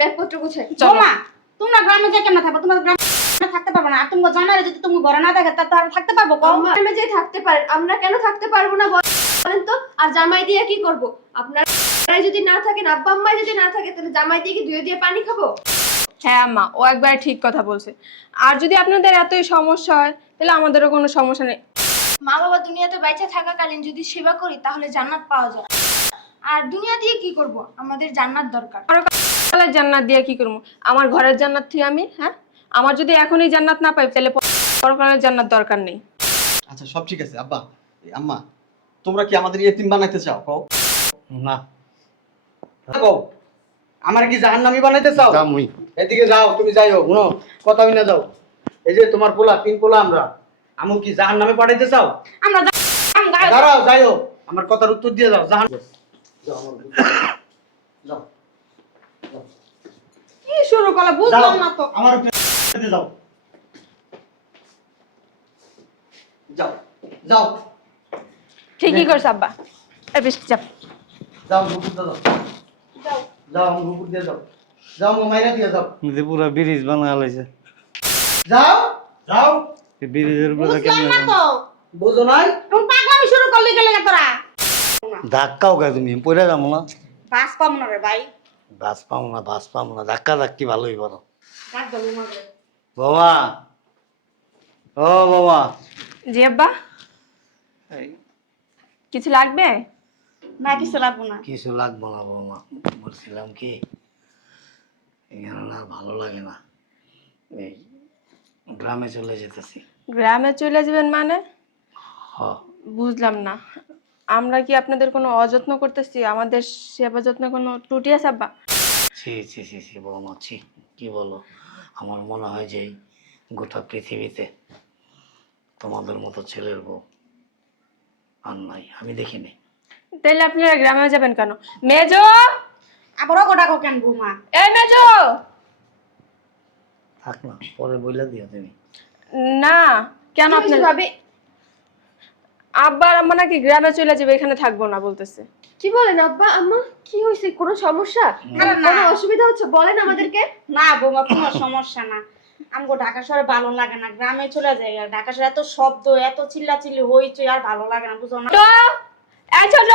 ব্যাগপত্র গুছাই। চলো মা, তোমরা গ্রামে যাই কেন থাকবো? তোমরা গ্রামে থাকতে পারবো না। আর তুমি জামাইরে যদি তুমি ঘরে না দেখে তা আর থাকতে পারবো কম? গ্রামে যে থাকতে পারেন, আমরা কেন থাকতে পারবো না বলেন তো? আর জামাই দিয়ে কি করব? আপনারা যদি না থাকেন, আব্বা আম্মা যদি না থাকে, তাহলে জামাই দিয়ে কি ধুয়ে দিয়ে পানি খাবো? হ্যাঁ আম্মা, ও একবার ঠিক কথা বলছে। আর যদি আপনাদের এতই সমস্যা হয় তাহলে আমাদেরও কোনো সমস্যা নেই। মা বাবা দুনিয়াতে বেঁচে থাকাকালীন যদি সেবা করি তাহলে জান্নাত পাওয়া যায়। আর দুনিয়া দিয়ে কি করব? আমাদের জান্নাত দরকার। পরকালের জান্নাত দিয়ে কি করবো? আমার ঘরের জান্নাত থেকে আমি, হ্যাঁ, আমার যদি এখনই জান্নাত না পাই তাহলে পরকালের জান্নাত দরকার নেই। আচ্ছা সব ঠিক আছে আব্বা। আম্মা তোমরা কি আমাদের ইয়েতিম বানাইতে চাও? কও না কও, আমার কি জাহান্নামী বানাইতে চাও? জামুই এদিকে যাও, তুমি যাইও, শুনো কথা হই না যাও। এই যে তোমার পোলা, 3 পোলা আমরা, আমু কি জাহান্নামে পাঠাইতে চাও? আমরা দাঁড়াও, যাইও, আমার কথার উত্তর দিয়ে যাও। যাও আমার যাও, কি শুরু করলা বুঝলাম না তো। আমার পেতে যাও, যাও যাও ঠিকই করছে আব্বা। এই বেশ চাপ। যাও, নুপুর দিয়ে যাও, যাও নুপুর দিয়ে যাও, যাও মাইরা দিয়ে যাও, পুরা ব্রিজ বানা লাইছে। যাও যাও। ব্রিজের উপরে বুঝলাম কেমন না তো। বুঝো নাই? তুমি পাগলামি শুরু করলি গেলে তোরা। ধাক্কাও খাই তুমি, পড়ে যাবো না? বাস পাম না রে ভাই। বাস পাবো না, বাস পাবো না, ধাক্কা ধাক্কি ভালোই পারো। রাখ গেল মাগরে। বাবা, ও বাবা, জি আব্বা, এই কিছু লাগবে? না কিছু লাগবো না। কিছু লাগবো না বাবা, বলছিলাম কি এখানে না আর ভালো লাগে না, এই গ্রামে চলে যেতেছি। গ্রামে চলে যাবেন মানে? হ, বুঝলাম না। আমরা কি আপনাদের কোনো অযত্ন করতেছি? আমাদের সেবা যত্নে কোনো ত্রুটি আছে আব্বা? ছি ছি ছি ছি বৌমা, ছি, কি বলো? আমার মনে হয় যে এই গোটা পৃথিবীতে তোমাদের মতো ছেলের বউ আর নাই, আমি দেখিনি। তাহলে আপনারা গ্রামে যাবেন কেন? মেজো, আবারও গোটা কেন বৌমা? এই মেজো। থাক না, পরে বইলা দিও তুমি। না, কেন আপনার ভাবি আব্বা আর আম্মা নাকি গ্রামে চলে যাবে, এখানে থাকবো না বলতেছে। কি বলেন আব্বা আম্মা? কি হয়েছে? কোনো সমস্যা? আরে না। কোনো অসুবিধা হচ্ছে? বলেন আমাদেরকে। না বৌমা, কোনো সমস্যা না। আমগো ঢাকা শহরে ভালো লাগে না, গ্রামে চলে যাই। আর ঢাকা শহরে এত শব্দ, এত চিল্লাচিল্লি হইচই, আর ভালো লাগে না, বুঝো না? তো এই ছোট,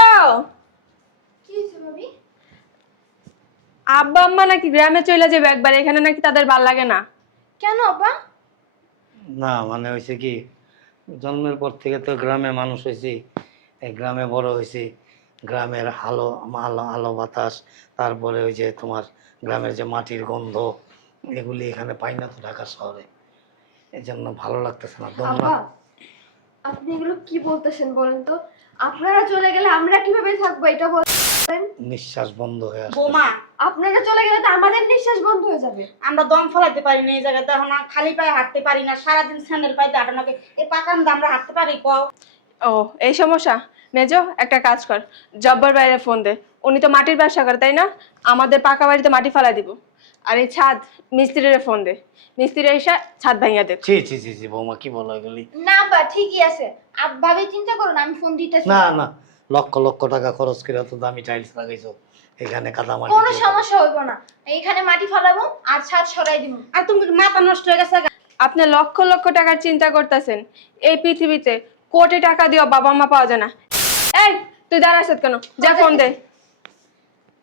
কি হয়েছে ভাবি? আব্বা আম্মা নাকি গ্রামে চলে যাবে একবার, এখানে নাকি তাদের ভাল লাগে না। কেন আব্বা? না মানে হয়েছে কি, জন্মের পর থেকে তো গ্রামে মানুষ হয়েছি, এই গ্রামে বড় হয়েছি, গ্রামের আলো আলো আলো বাতাস, তারপরে ওই যে তোমার গ্রামের যে মাটির গন্ধ, এগুলি এখানে পাই না তো ঢাকা শহরে, এই জন্য ভালো লাগতেছে না। আব্বা তোমরা আপনি এগুলো কি বলতেছেন বলেন তো? আপনারা চলে গেলে আমরা কিভাবে থাকবো এটা বলেন? নিঃশ্বাস বন্ধ হয়ে আসছে। বৌমা, আপনারা চলে গেলে তো আমাদের নিঃশ্বাস বন্ধ হয়ে যাবে। আমরা দম ফলাইতে পারি না এই জায়গাতে, এখন আর খালি পায়ে হাঁটতে পারি না, সারাদিন স্যান্ডেল পাইতে হাঁটো নাকি? এই পাকান দা আমরা হাঁটতে পারি কও? ও এই সমস্যা? মেজো, একটা কাজ কর, জব্বার বাইরে ফোন দে। উনি তো মাটির ব্যবসা করে, তাই না? আমাদের পাকা বাড়িতে মাটি ফেলা দিব। আর এই ছাদ, মিস্ত্রিরে ফোন দে, মিস্ত্রি এসে ছাদ ভাঙিয়া দেখ। ছি ছি ছি ছি বৌমা, কি বলো এগুলি? না বা ঠিকই আছে। ভাবি চিন্তা করো না, আমি ফোন দিতেছি। না না, লক্ষ লক্ষ টাকা খরচ করে তো দামি টাইলস লাগাইছো, এখানে কাদামাটি কোনো দিয়ে সমস্যা হইব না। এইখানে মাটি ফেলাবো আর ছাদ সরাই দিব। আর তুমি মাথা নষ্ট হয়ে গেছে। আপনি লক্ষ লক্ষ টাকার চিন্তা করতেছেন, এই পৃথিবীতে কোটি টাকা দিও বাবা মা পাওয়া যায় না। এই তুই দাঁড়াস কেন? যা ফোন দে।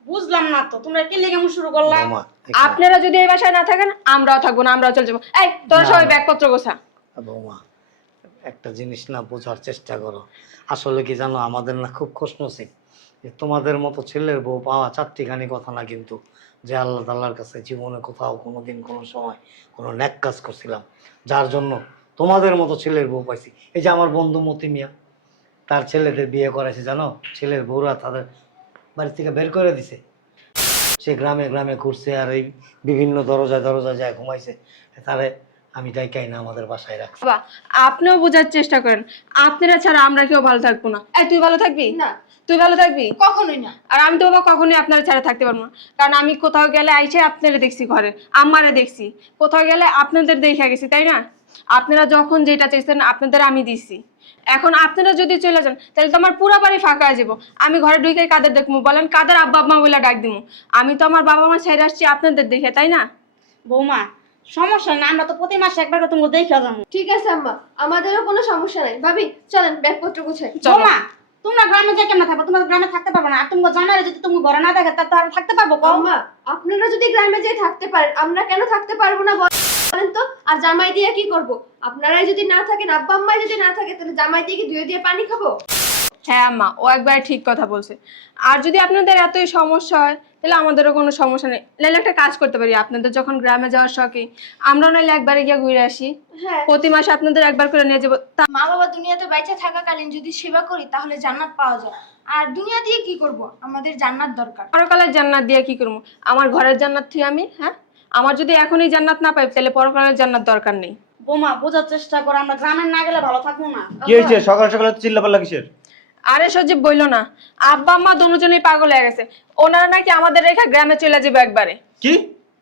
বুঝলাম না তো, তোমরা কি লেগে শুরু করলা? বৌমা, আপনারা যদি এই বাসায় না থাকেন, আমরাও থাকবো না, আমরাও চলে যাবো। এই তোরা না, সবাই না। ব্যাগপত্র গোছা। বৌমা, একটা জিনিস না বোঝার চেষ্টা করো। আসলে কি জানো, আমাদের না খুব খুশনসিব যে তোমাদের মতো ছেলের বউ পাওয়া চারটিখানি কথা না, কিন্তু যে আল্লাহ তাআলার কাছে জীবনে কোথাও কোনোদিন কোনো সময় কোনো ন্যাক কাজ করছিলাম, যার জন্য তোমাদের মতো ছেলের বউ পাইছি। এই যে আমার বন্ধু মতি মিয়া, তার ছেলেদের বিয়ে করাইছে জানো, ছেলের বউরা তাদের বাড়ি থেকে বের করে দিছে। সে গ্রামে গ্রামে ঘুরছে আর এই বিভিন্ন দরজায় দরজায় যায় ঘুমাইছে, তারে আমি ডাইকাই না আমাদের বাসায় রাখছি। বাবা, আপনিও বোঝার চেষ্টা করেন, আপনারা ছাড়া আমরা কেউ ভালো থাকবো না। এই তুই ভালো থাকবি না। তুই ভালো থাকবি? কখনোই না। আর আমি তো বাবা কখনোই আপনারা ছাড়া থাকতে পারবো না, কারণ আমি কোথাও গেলে আইসে আপনারা দেখছি, ঘরে আমারে দেখছি, কোথাও গেলে আপনাদের দেখে গেছি, তাই না? আপনারা যখন যেটা চাইছেন আপনাদের আমি দিছি, এখন আপনারা যদি চলে যান তাহলে তো আমার পুরো বাড়ি ফাঁকা হয়ে যাবো। আমি ঘরে ঢুকে কাদের দেখবো বলেন? কাদের আব্বা আম্মা বলে ডাক দিবো? আমি তো আমার বাবা মা ছেড়ে আসছি আপনাদের দেখে, তাই না? বৌমা সমস্যা না, আমরা তো প্রতি মাসে একবার করে তুমি দেখে যাবো। ঠিক আছে আম্মা, আমাদেরও কোনো সমস্যা নাই। ভাবি চলেন ব্যাগপত্র গুছাই। চলো। বৌমা তোমরা গ্রামে যে কেমন থাকবো? তোমরা গ্রামে থাকতে পারবো না। আর তুমি জামাই যদি তুমি ঘরে না দেখে তা আর থাকতে পারবো কও? আম্মা আপনারা যদি গ্রামে যেয়ে থাকতে পারেন, আমরা কেন থাকতে পারবো না বলেন তো? আর জামাই দিয়ে কি করব? আপনারাই যদি না থাকেন, আব্বা আম্মাই যদি না থাকে, তাহলে জামাই দিয়ে কি ধুয়ে দিয়ে পানি খাবো? হ্যাঁ আম্মা, ও একবার ঠিক কথা বলছে। আর যদি আপনাদের এতই সমস্যা হয় তাহলে আমাদেরও কোনো সমস্যা নেই। নাহলে একটা কাজ করতে পারি, আপনাদের যখন গ্রামে যাওয়ার শখে আমরা নাহলে একবারে গিয়ে ঘুরে আসি। হ্যাঁ প্রতি মাসে আপনাদের একবার করে নিয়ে যাবো। মা বাবা দুনিয়াতে বেঁচে থাকাকালীন যদি সেবা করি তাহলে জান্নাত পাওয়া যায়। আর দুনিয়া দিয়ে কি করব? আমাদের জান্নাত দরকার। পরকালের জান্নাত দিয়ে কি করবো? আমার ঘরের জান্নাত থেকে আমি, হ্যাঁ, আমার যদি এখনই জান্নাত না পাই তাহলে পরকালের জান্নাত দরকার নেই। বৌমা বোঝার চেষ্টা করো, আমরা গ্রামে না গেলে ভালো থাকবো না। কি হয়েছে সকাল সকাল চিল্লাপাল্লা কিসের? আরে সজীব বইলো না, আব্বা আম্মা দুজনেই পাগল হয়ে গেছে। ওনারা নাকি আমাদের রেখে গ্রামে চলে যাবে একবারে। কি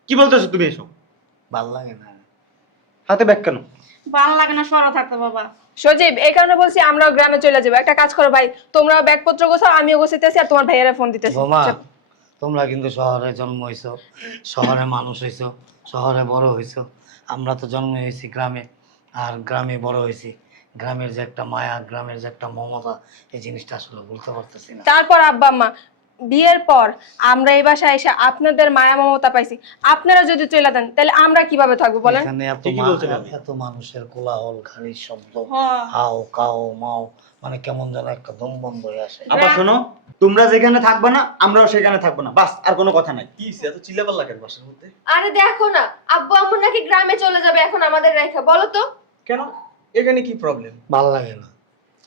কি বলতেছো তুমি এসব? ভাল লাগে না। হাতে ব্যাগ কেন? ভালো লাগে না, সরো থাকতে বাবা। সজীব এই কারণে বলছি আমরাও গ্রামে চলে যাবো। একটা কাজ করো ভাই, তোমরাও ব্যাগপত্র গোছাও, আমিও গোছাইতেছি, আর তোমার ভাইয়েরা ফোন দিতেছি। বোমা, তোমরা কিন্তু শহরে জন্ম হইছো, শহরে মানুষ হইছো, শহরে বড় হইছো। আমরা তো জন্ম হয়েছি গ্রামে, আর গ্রামে বড় হয়েছি। গ্রামের যে একটা মায়া, গ্রামের যে একটা মমতা, এই জিনিসটা আসলে বলতে পারতেছি না। তারপর আব্বা আম্মা বিয়ের পর আমরা এই বাসায় এসে আপনাদের মায়া মমতা পাইছি, আপনারা যদি চলে দেন তাহলে আমরা কিভাবে থাকবো বলেন? এখানে ঠিকই বলছেন আপনি। এত মানুষের কোলাহল, গাড়ির শব্দ, হ্যাঁ। হাও কাও মাও, মানে কেমন যেন একটা দম বন্ধ হয়ে আসে। আবার শোনো, তোমরা যেখানে থাকবে না আমরাও সেখানে থাকবো না, বাস, আর কোনো কথা নাই। কি এত চিল্লাপাল্লা কেন বাসার মধ্যে? আরে দেখো না, আব্বু আম্মু নাকি গ্রামে চলে যাবে এখন আমাদের রেখে। বলো তো কেন? এখানে কি প্রবলেম? ভাল লাগে না।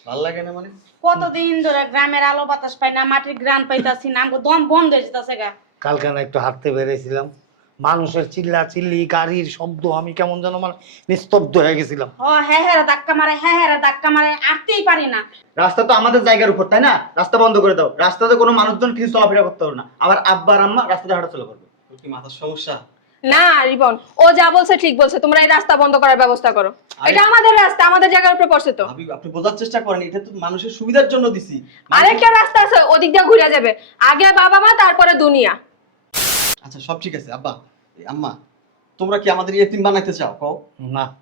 ভাল লাগে না মানে? কতদিন ধরে গ্রামের আলো বাতাস পাই না, মাটির গ্রাম পাইতাছি না, আমাকে দম বন্ধ হয়ে যেতেছে গা। কালকে না একটু হাঁটতে বেরিয়েছিলাম, মানুষের চিল্লা চিল্লি, গাড়ির শব্দ, আমি কেমন যেন মানে নিস্তব্ধ হয়ে গেছিলাম। হ্যাঁ হ্যাঁ ধাক্কা মারে, হ্যাঁ হ্যাঁ ধাক্কা মারে, আটতেই পারি না। রাস্তা তো আমাদের জায়গার উপর, তাই না? রাস্তা বন্ধ করে দাও, রাস্তাতে কোনো মানুষজন কিছু চলাফেরা করতে পারবে না। আবার আব্বা আর আম্মা রাস্তাতে হাঁটাচলা করবে। তোর কি মাথার সমস্যা? না রিবন, ও যা বলছে ঠিক বলছে। তোমরা এই রাস্তা বন্ধ করার ব্যবস্থা করো। আরে- এটা আমাদের রাস্তা, আমাদের জায়গার উপরে পড়ছে তো। ভাবি, আপনি বোঝার চেষ্টা করেন, এটা তো মানুষের সুবিধার জন্য দিছি। আরেকটা রাস্তা আছে, ওদিক দিয়ে ঘুরে যাবে। আগে বাবা মা, তারপরে দুনিয়া। আচ্ছা সব ঠিক আছে আব্বা। এই আম্মা, তোমরা কি আমাদের এতিম বানাইতে চাও কও? না,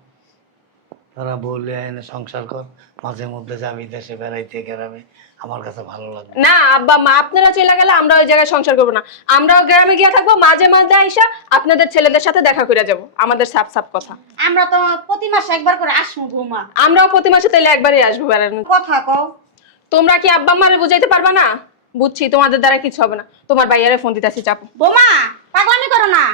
তারা বললে এনে সংসার কর, মাঝে মধ্যে যাবি দেশে বেড়াইতে গ্রামে, আমার কাছে ভালো লাগে। না আব্বা মা, আপনারা চলে গেলে আমরা ওই জায়গায় সংসার করবো না। আমরাও গ্রামে গিয়ে থাকবো, মাঝে মাঝে আইসা আপনাদের ছেলেদের সাথে দেখা করে যাবো। আমাদের সাফ সাফ কথা। আমরা তো প্রতি মাসে একবার করে আসবো বৌমা। আমরাও প্রতি মাসে তাহলে একবারই আসবো বেড়ানো। কথা কও। তোমরা কি আব্বা আম্মারে বুঝাইতে পারবা না? বুঝছি, তোমাদের দ্বারা কিছু হবে না। তোমার ভাইয়ারে ফোন দিতেছি, চাপো। বৌমা পাগলামি করো না।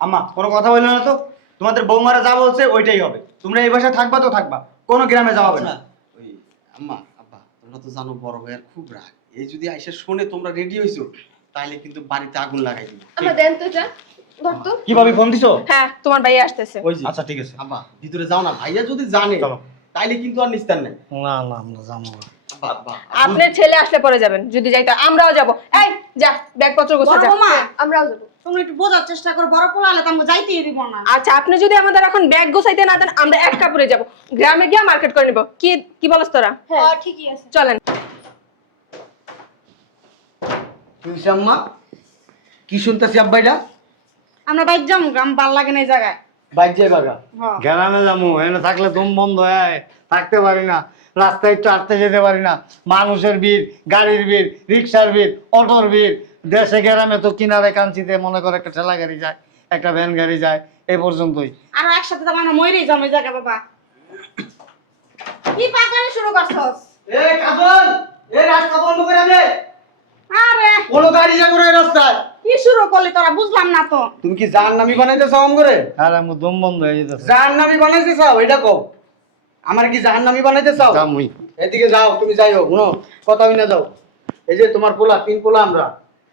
আম্মা কোনো কথা বললে না তো। তোমাদের বৌমারা যা বলছে ওইটাই হবে। তোমরা এই বাসায় থাকবা তো থাকবা, কোনো গ্রামে যাওয়া হবে না। ওই আম্মা আব্বা, তোমরা তো জানো বড় ভাইয়ের খুব রাগ। এই যদি আইসা শুনে তোমরা রেডি হইছো, তাইলে কিন্তু বাড়িতে আগুন লাগাই দিবে। আমার দেন তো যা, ধর তো। কি ভাবি ফোন দিছো? হ্যাঁ, তোমার ভাইয়া আসতেছে। ওই যে। আচ্ছা ঠিক আছে আব্বা, ভিতরে যাও না। ভাইয়া যদি জানে তাইলে কিন্তু আর নিস্তার নাই। না না, আমরা যাবো না। আব্বা আব্বা আপনার ছেলে আসলে পরে যাবেন, যদি যাইতো আমরাও যাবো। এই যা, ব্যাগপত্র গোছা বড় যা। বৌমা আমরাও যাবো। তুমি একটু বোঝার চেষ্টা করো, বড় পোলা হলে তো আমাকে যাইতেই দিব না। আচ্ছা, আপনি যদি আমাদের এখন ব্যাগ গোছাইতে না দেন, আমরা এক কাপড়ে যাবো, গ্রামে গিয়ে মার্কেট করে নিব। কি কি বলছ তোরা? হ্যাঁ ঠিকই আছে। চলেন। তুই আম্মা কি শুনতেছি আব্বাইটা? আমরা বাইক যাবো, গ্রাম ভাল লাগে না এই জায়গায়। বাইক যাই বাগা। হ্যাঁ। গ্রামে যাবো, এনে থাকলে দম বন্ধ হয়, থাকতে পারি না, রাস্তায় একটু হাঁটতে যেতে পারি না। মানুষের ভিড়, গাড়ির ভিড়, রিক্সার ভিড়, অটোর ভিড়। দেশে গ্রামে তো কিনারে কাঞ্চিতে মনে করে একটা ঠেলা গাড়ি যায়, একটা ভ্যান গাড়ি যায়, এই পর্যন্তই। আর একসাথে তো আমরা মরেই যাবো এই জায়গায় বাবা। কি পাগলামি শুরু করছস? এই কাজল, এই রাস্তা বন্ধ করে দে। আরে কোনো গাড়ি যাবে না এই রাস্তায়। কি শুরু করলি তোরা, বুঝলাম না তো। তুমি কি জাহান্নামী বানাইতে চাও আম করে? আর আমার দম বন্ধ হয়ে যেতেছে। জাহান্নামী বানাইতে চাও এটা কও। আমার কি জাহান্নামী বানাইতে চাও? যামুই। এদিকে যাও, তুমি যাইও, শুনো কথা হই না যাও। এই যে তোমার পোলা, তিন পোলা আমরা,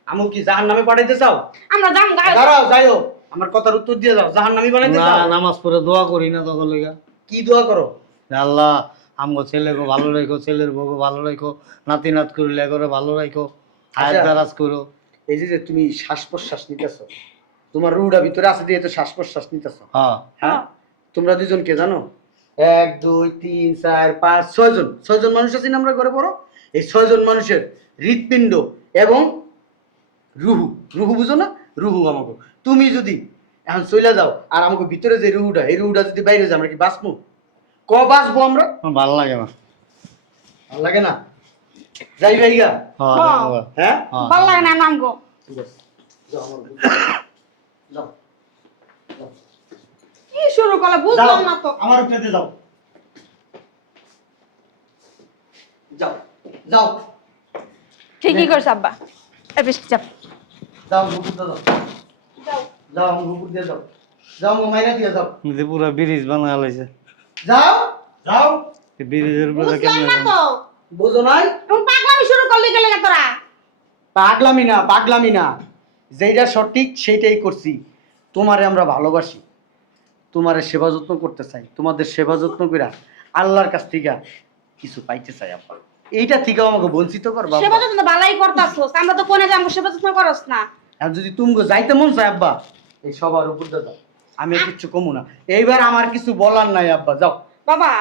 আমু কি জাহান্নামে পাঠাইতে চাও? আমরা যাম গায়ে। দাঁড়াও, যাইও, আমার কথার উত্তর দিয়ে যাও। জাহান্নামী বানাইতে না, চাও? নামাজ পড়ে দোয়া করি না তখন লেগা। কি দোয়া করো? আল্লাহ আমগো ছেলেকে ভালো রাখো, ছেলের বউকে ভালো রাখো, নাতি নাত করিলে করে ভালো রাখো, হায়াত আচ্ছা। দারাজ করো। এই যে যে তুমি শ্বাস প্রশ্বাস নিতেছো, তোমার রুটা ভিতরে আছে দিয়ে তো শ্বাস প্রশ্বাস নিতেছো, হ্যাঁ, হ্যাঁ? তোমরা দুজন কে জানো? 1 2 3 4 5 6 জন মানুষ আছি না আমরা ঘরে পড়ো। এই 6 জন মানুষের হৃৎপিণ্ড এবং রুহু, রুহু বুঝো না, রুহু আমাকে। তুমি যদি এখন চলে যাও আর আমাকে ভিতরে যে রুহুটা, এই রুহুটা যদি বাইরে যায় আমরা কি বাঁচবো? বাঁচবো আমরা? আমার ভালো লাগে না। ভালো লাগে না? যাই ভাইগা? হ্যাঁ ভালো লাগে না আমগো। ঠিক আছে, যাও আমার রুমে। যাও কি শুরু করলে বুঝলাম না তো। আমার উপরে যাও, যাও যাও ঠিকই করছ আব্বা। এই বেশ চাপ। যাও গুপুর দাও, যাও যাও গুপুর দিয়ে যাও, যাও মাইরা দিয়ে যাও, পুরো ব্রিজ বানা লাইছে। যাও যাও। ব্রিজের উপরে বুঝলাম কেমন না তো। বুঝো নাই? তুমি পাগলামি শুরু করলি গেলে তোরা। পাগলামি না, যেটা সঠিক সেটাই করছি। তোমারে আমরা ভালোবাসি, তোমারে সেবা যত্ন করতে চাই, তোমাদের সেবা যত্ন করে আল্লাহর কাছ থেকে কিছু পাইতে চাই। আব্বা এইটা থেকে আমাকে বঞ্চিত করবা? সেবা যত্ন ভালোই করতাছস, আমরা তো কোনে যাবো সেবা যত্ন করস না। আর যদি তুমি যাইতে মন চাই আব্বা, এই সবার উপর দিয়ে যাও, আমি আর কিচ্ছু কমু না। এইবার আমার কিছু বলার নাই আব্বা, যাও। বাবা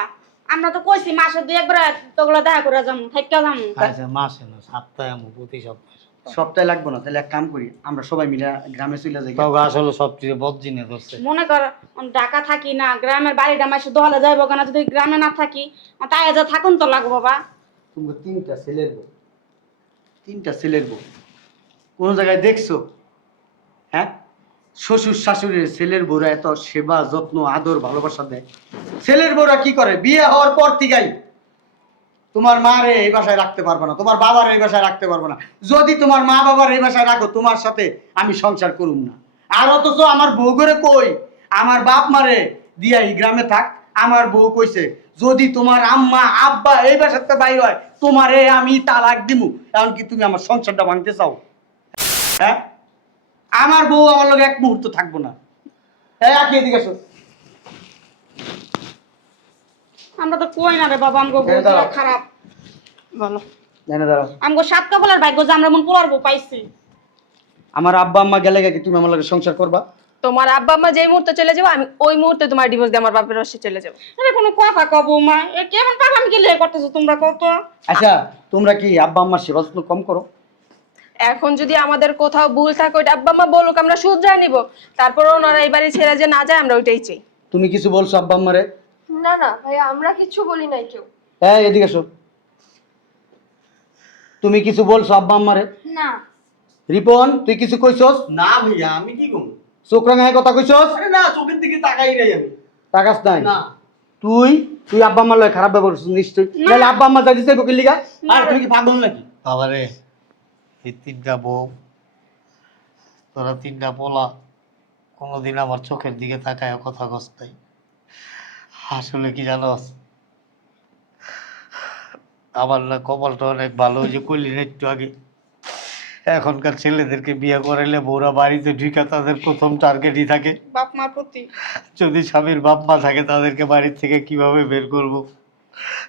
আমরা তো কইছি মাসে 2-1 বার তোগুলো দেখা করে যাবো, থাইকা যাবো। আচ্ছা মাসে না সপ্তাহে আমি প্রতি সপ্তাহে। সপ্তাহে লাগবো না, তাহলে এক কাম করি, আমরা সবাই মিলে গ্রামে চলে যাই। তবে আসলে সবচেয়ে বদজিনে ধরছে। মনে কর ঢাকা থাকি না, গ্রামের বাড়িটা মাসে দোহালে যাইব কেন, যদি গ্রামে না থাকি তাই যা থাকুন তো লাগবো বাবা। তুমি 3টা ছেলের বউ কোন জায়গায় দেখছো? হ্যাঁ, শ্বশুর শাশুড়ির ছেলের বউরা এত সেবা যত্ন আদর ভালোবাসা দেয়। ছেলের বউরা কি করে? বিয়ে হওয়ার পর থেকেই তোমার মারে এই বাসায় রাখতে পারবে না, তোমার বাবার এই বাসায় রাখতে পারবে না। যদি তোমার মা বাবার এই বাসায় রাখো, তোমার সাথে আমি সংসার করুম না। আর অথচ আমার বউ করে কই, আমার বাপ মারে দিয়া এই গ্রামে থাক। আমার বউ কইছে যদি তোমার আম্মা আব্বা এই বাসাতে বাইর হয়, তোমারে আমি তালাক দিমু। এখন কি তুমি আমার সংসারটা ভাঙতে চাও? হ্যাঁ, আমার বউ আমার লগে এক মুহূর্ত থাকবো না। এই আকি এদিকে এসো। আমরা তো কই না রে বাবা, আমগো এ দাঁড়াও। বউগুলা খারাপ। বলো। জানে দাঁড়াও, আমগো 7 কপালের ভাগ্য যে আমরা মন পোলার বউ পাইছি। আমার আব্বা আম্মা গেলে কি তুমি আমার লগে সংসার করবা? তোমার আব্বা আম্মা যেই মুহূর্তে চলে যাবো, আমি ওই মুহূর্তে তোমার ডিভোর্স দিয়ে আমার বাপের বাসায় চলে যাবো। আরে কোনো কথা কব মা, এ কেমন পাগলামি কি লিয়ে করতেছো তোমরা কত? আচ্ছা, তোমরা কি আব্বা আম্মার সেবা যত্ন কম করো? এখন যদি আমাদের কোথাও ভুল থাকে ওইটা আব্বা আম্মা বলুক, আমরা শুধরাই নিব। তারপর ওনারা এই বাড়ি ছেড়ে যে না যায়, আমরা ওইটাই চাই। তুমি কিছু বলছো আব্বা আম্মারে? না না ভাইয়া, আমরা কিছু বলি নাই কেউ। হ্যাঁ, এদিকে এসো। তুমি কিছু বলছো আব্বা আম্মারে? না। রিপন, তুই কিছু কইছস? না ভাইয়া, আমি কি করবো? চোখ রাঙায় কথা কইছস? আরে না, চোখের দিকে তাকাই নাই আমি। তাকাস নাই? না। তুই আব্বা আম্মার লগে খারাপ ব্যবহার করছিস নিশ্চয়ই। না। তাহলে আব্বা আম্মা যাইতেছে বকির লিগা? আর তুমি কি পাগল নাকি? বাবারে এই 3টা বউ, তোরা 3টা পোলা, কোনোদিন আমার চোখের দিকে তাকায় কথা কস নাই। আসলে কি জানোস, আমার না কপালটা অনেক ভালো। ওই যে কইলি না একটু আগে, এখনকার ছেলেদেরকে বিয়ে করাইলে বউরা বাড়িতে ঢুকা তাদের প্রথম টার্গেটই থাকে বাপ মার প্রতি। যদি স্বামীর বাপ মা থাকে তাদেরকে বাড়ির থেকে কিভাবে বের করব,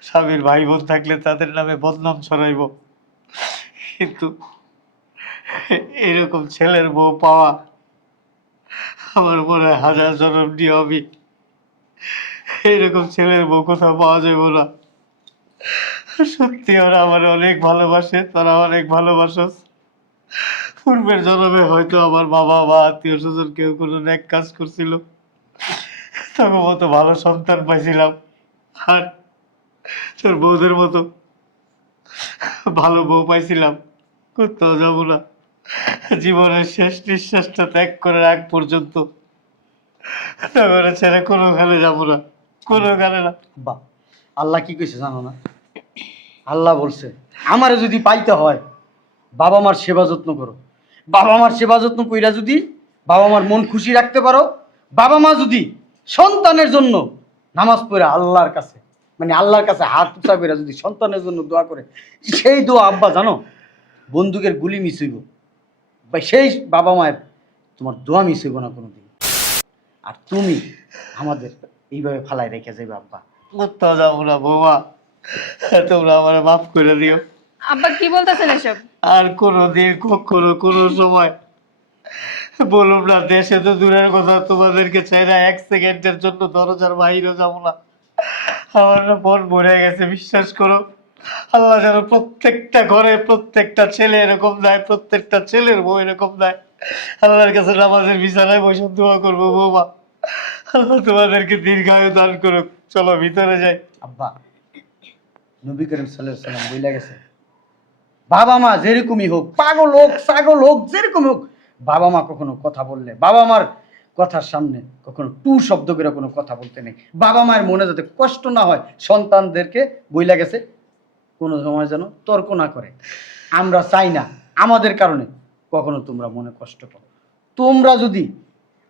স্বামীর ভাই বোন থাকলে তাদের নামে বদনাম ছড়াইব। কিন্তু এরকম ছেলের বউ পাওয়া আমার মনে হয় 1000 জনম দিয়ে হবে। এইরকম ছেলের বউ কোথাও পাওয়া যাবে না। সত্যি ওরা আমার অনেক ভালোবাসে, তোরা অনেক ভালোবাসস। পূর্বের জন্মে হয়তো আমার বাবা বা আত্মীয় স্বজন কেউ কোনো নেক কাজ করছিল, তখন মতো ভালো সন্তান পাইছিলাম। আর তোর বউদের মতো ভালো বউ পাইছিলাম। কোথাও যাবো না, জীবনের শেষ নিঃশ্বাসটা ত্যাগ করার আগ পর্যন্ত তখন ছেড়ে কোনোখানে যাবো না, কোনোখানে না। আব্বা, আল্লাহ কি কইছে জানো না? আল্লাহ বলছে আমারে যদি পাইতে হয়, বাবা মার সেবা যত্ন করো। বাবা মার সেবা যত্ন কইরা যদি বাবা মার মন খুশি রাখতে পারো, বাবা মা যদি সন্তানের জন্য নামাজ পড়ে আল্লাহর কাছে, মানে আল্লাহর কাছে হাত উঁচা করে যদি সন্তানের জন্য দোয়া করে, সেই দোয়া আব্বা জানো বন্দুকের গুলি মিস হইব বা সেই বাবা মায়ের তোমার দোয়া মিস হইব না কোনোদিন। আর তুমি আমাদের এইভাবে ফালাই রেখে যাইবে আব্বা। কোথাও যাবো না বৌমা, তোমরা আমার মাফ করে দিও। আব্বা কি বলতেছেন এসব? আর কোনোদিন কখনো কোনো সময় বলুন না, দেশে তো দূরের কথা, তোমাদেরকে চাই না 1 সেকেন্ডের জন্য দরজার বাইরে যাবো না। আমার না মন ভরে গেছে, বিশ্বাস করো। আল্লাহ যেন প্রত্যেকটা ঘরে প্রত্যেকটা ছেলে এরকম দেয়, প্রত্যেকটা ছেলের বউ এরকম দেয়। আল্লাহর কাছে নামাজের বিছানায় বসে দোয়া করবো বৌমা, আল্লাহ তোমাদেরকে দীর্ঘায়ু দান করুক। চলো ভিতরে যাই। আব্বা, নবী করিম সাল্লাল্লাহু আলাইহি সাল্লাম বইলা গেছে, বাবা মা যেরকমই হোক, পাগল হোক ছাগল হোক যেরকম হোক, বাবা মা কখনো কথা বললে বাবা মার কথার সামনে কখনো টু শব্দ করে কোনো কথা বলতে নেই। বাবা মায়ের মনে যাতে কষ্ট না হয়, সন্তানদেরকে বইলা গেছে কোনো সময় যেন তর্ক না করে। আমরা চাই না আমাদের কারণে কখনো তোমরা মনে কষ্ট পাও। তোমরা যদি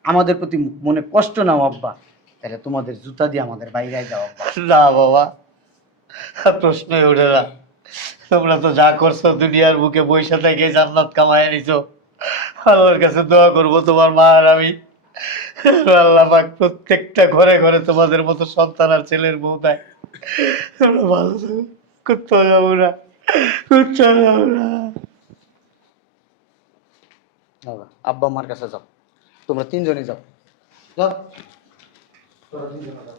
আমাদের প্রতি মনে কষ্ট নাও আব্বা, তাহলে তোমাদের জুতা দিয়ে আমাদের বাইরে যাও আব্বা। না বাবা, প্রশ্নই ওঠে না। তোমরা তো যা করছো দুনিয়ার বুকে বৈশা থেকে জান্নাত কামায় নিছো। আল্লাহর কাছে দোয়া করবো তোমার মা আর আমি, আল্লাহ পাক প্রত্যেকটা ঘরে ঘরে তোমাদের মতো সন্তান আর ছেলের বউ দেয়। তোমরা ভালো থাকো, কোথাও যাবো না, কোথাও যাবো না। বাবা, আব্বা আমার কাছে যাও, তোমরা তিনজনই যাও, যাও তোমরা তিনজনে যাও।